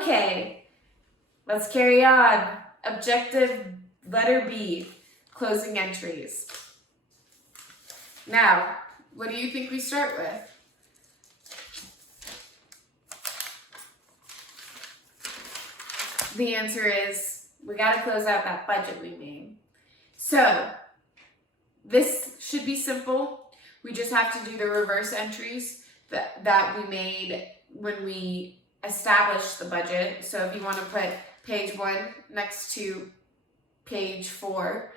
Okay, let's carry on. Objective letter B, closing entries. Now, what do you think we start with? The answer is we got to close out that budget we made. So this should be simple. We just have to do the reverse entries that we made when we established the budget. So if you want to put page 1 next to page 4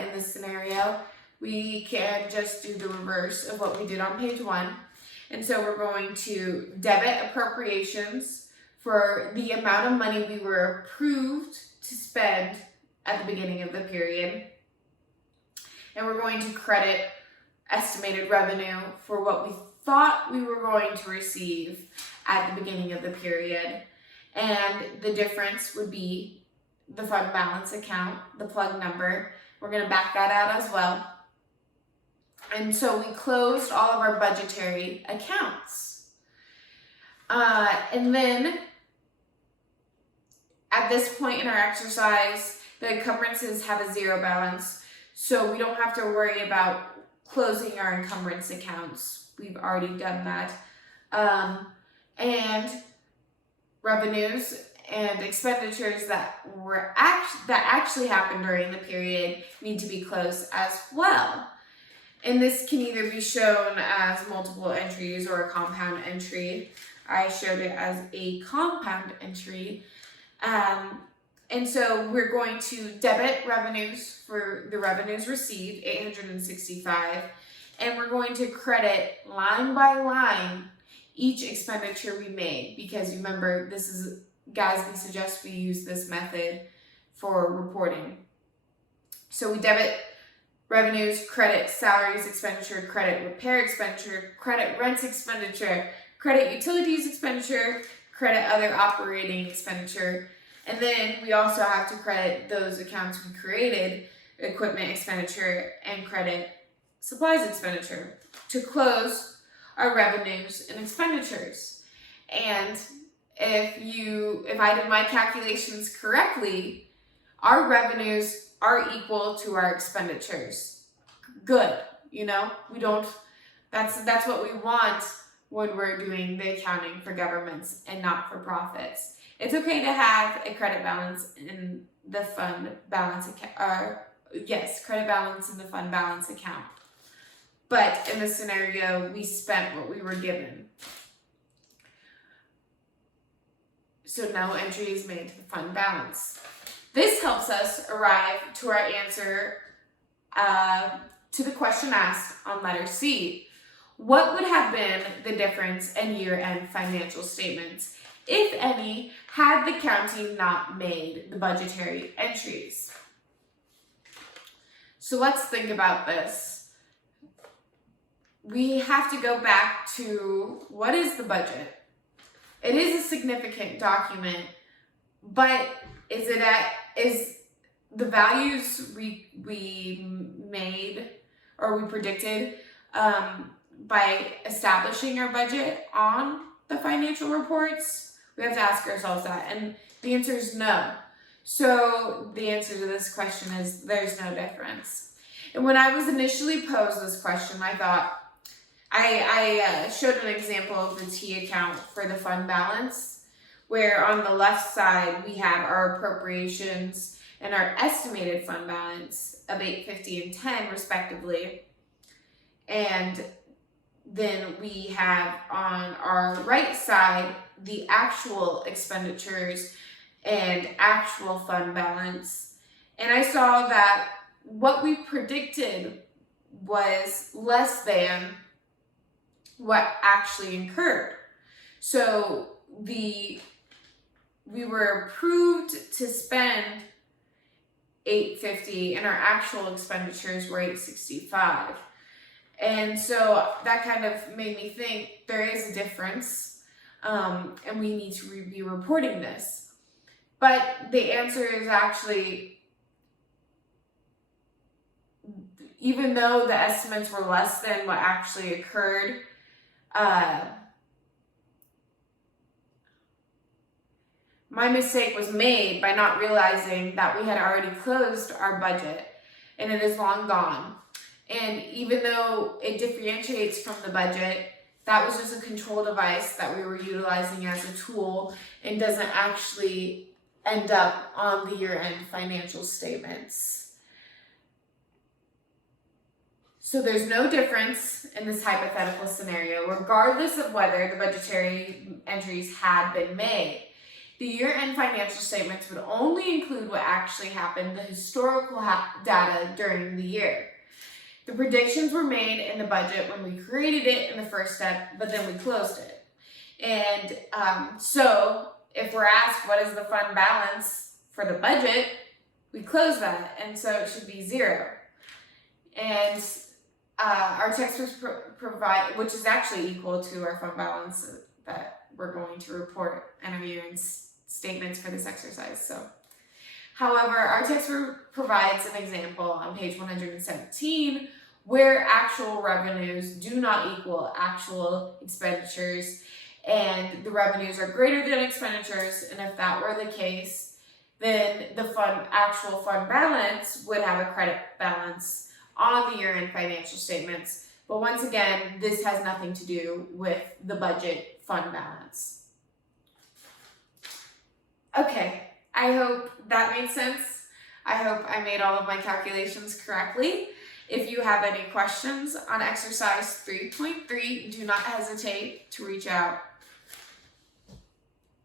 in this scenario, we can just do the reverse of what we did on page 1. And so we're going to debit appropriations for the amount of money we were approved to spend at the beginning of the period. And we're going to credit estimated revenue for what we thought we were going to receive at the beginning of the period. And the difference would be the fund balance account, the plug number. We're going to back that out as well. And so we closed all of our budgetary accounts. And then at this point in our exercise, the encumbrances have a zero balance. So we don't have to worry about closing our encumbrance accounts. We've already done that. And revenues and expenditures that actually happened during the period need to be closed as well. And this can either be shown as multiple entries or a compound entry. I showed it as a compound entry. And so we're going to debit revenues for the revenues received, 865, and we're going to credit line by line each expenditure we made, because remember, this is, GASB suggests we use this method for reporting. So we debit revenues, credit salaries expenditure, credit repair expenditure, credit rents expenditure, credit utilities expenditure, credit other operating expenditure. And then we also have to credit those accounts we created, equipment expenditure, and credit supplies expenditure to close our revenues and expenditures. And if I did my calculations correctly, our revenues are equal to our expenditures. Good, that's what we want when we're doing the accounting for governments and not for profits. It's okay to have a credit balance in the fund balance account, credit balance in the fund balance account. But in this scenario, we spent what we were given. So no entry is made to the fund balance. This helps us arrive to our answer to the question asked on letter C. What would have been the difference in year-end financial statements, if any, had the county not made the budgetary entries? So let's think about this. We have to go back to, what is the budget? It is a significant document, but is the values we made or we predicted by establishing our budget on the financial reports? We have to ask ourselves that, and the answer is no. So the answer to this question is there's no difference. And when I was initially posed this question, I thought, I showed an example of the T account for the fund balance, where on the left side we have our appropriations and our estimated fund balance of 850 and 10 respectively. And then we have on our right side the actual expenditures and actual fund balance. And I saw that what we predicted was less than what actually incurred. So we were approved to spend $850 and our actual expenditures were $865. And so that kind of made me think there is a difference, and we need to be reporting this. But the answer is actually, even though the estimates were less than what actually occurred, my mistake was made by not realizing that we had already closed our budget and it is long gone. And even though it differentiates from the budget, that was just a control device that we were utilizing as a tool and doesn't actually end up on the year-end financial statements. So there's no difference in this hypothetical scenario, regardless of whether the budgetary entries had been made. The year-end financial statements would only include what actually happened, the historical data during the year. The predictions were made in the budget when we created it in the first step, but then we closed it. And so if we're asked what is the fund balance for the budget, we close that, and so it should be 0. And our textbooks provide, which is actually equal to our fund balance that we're going to report in our year-end statements for this exercise. So, however, our textbook provides an example on page 117 where actual revenues do not equal actual expenditures, and the revenues are greater than expenditures, and if that were the case, then the actual fund balance would have a credit balance on the year-end financial statements. But once again, this has nothing to do with the budget fund balance. Okay, I hope that made sense. I hope I made all of my calculations correctly. If you have any questions on exercise 3.3, do not hesitate to reach out.